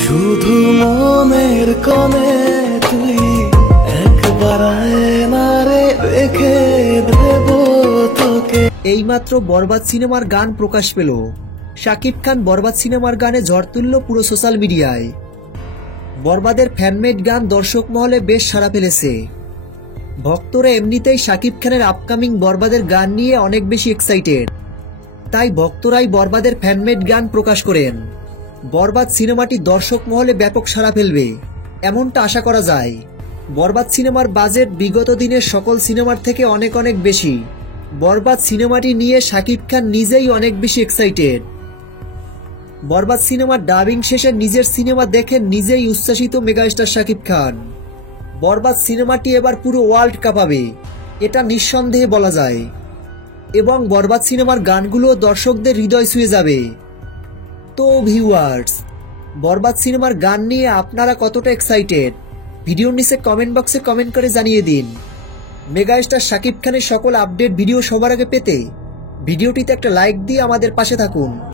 শুধু মনের কোণে তুই একবার আয়নারে রেখে দেব তোকে। এইমাত্র বরবাদ সিনেমার গান প্রকাশ পেল। শাকিব খান বরবাদ সিনেমার গানে ঝড় তুলল পুরো সোশ্যাল মিডিয়ায়। বরবাদের ফ্যানমেড গান দর্শক মহলে বেশ সাড়া ফেলেছে। ভক্তরা এমনিতেই শাকিব খানের আপকামিং বরবাদের গান নিয়ে অনেক বেশি এক্সাইটেড, তাই ভক্তরাই বরবাদের ফ্যানমেড গান প্রকাশ করেন। বরবাদ সিনেমাটি দর্শক মহলে ব্যাপক সাড়া ফেলবে এমনটা আশা করা যায়। বরবাদ সিনেমার বাজেট বিগত দিনের সকল সিনেমার থেকে অনেক অনেক বেশি। বরবাদ সিনেমাটি নিয়ে শাকিব খান নিজেই অনেক বেশি এক্সাইটেড। বরবাদ সিনেমার ডাবিং শেষে নিজের সিনেমা দেখে নিজেই উচ্ছ্বাসিত মেগাস্টার শাকিব খান। বরবাদ সিনেমাটি এবার পুরো ওয়ার্ল্ড কাঁপাবে, এটা নিঃসন্দেহে বলা যায়। এবং বরবাদ সিনেমার গানগুলো দর্শকদের হৃদয় ছুঁয়ে যাবে। তো ভিউয়ার্স, বরবাদ সিনেমার গান নিয়ে আপনারা কতটা এক্সাইটেড ভিডিওর নিচে কমেন্ট বক্সে কমেন্ট করে জানিয়ে দিন। মেগাস্টার শাকিব খানের সকল আপডেট ভিডিও সবার আগে পেতে ভিডিওটিতে একটা লাইক দিয়ে আমাদের পাশে থাকুন।